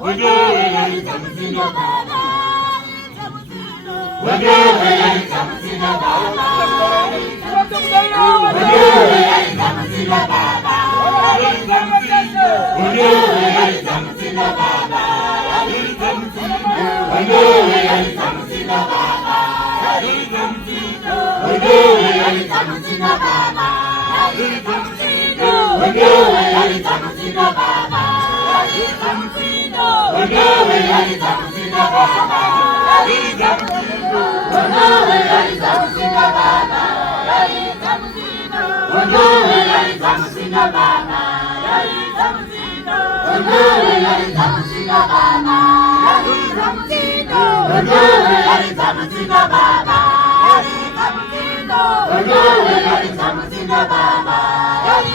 Wenyewe alitamsina baba, wenyewe alitamsina baba, wenyewe alitamsina baba, wenyewe alitamsina baba, wenyewe alitamsina baba, wenyewe alitamsina baba, wenyewe alitamsina baba, wenyewe alitamsina baba, wenyewe alitamsina baba, wenyewe alitamsina baba, wenyewe alitamsina baba, wenyewe alitamsina baba, wenyewe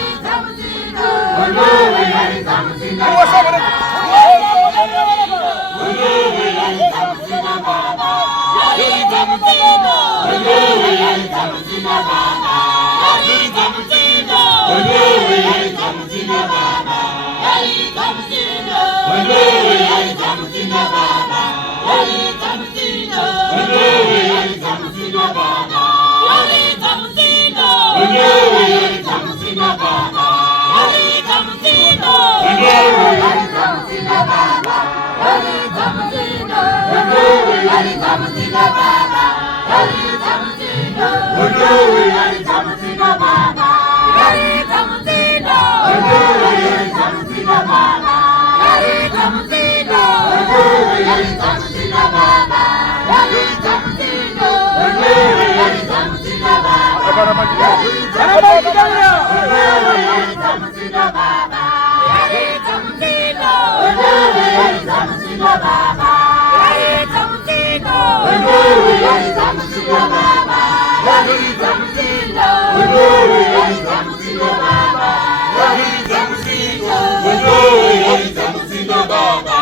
alitamsina baba, wenyewe alitamsina baba. Baba,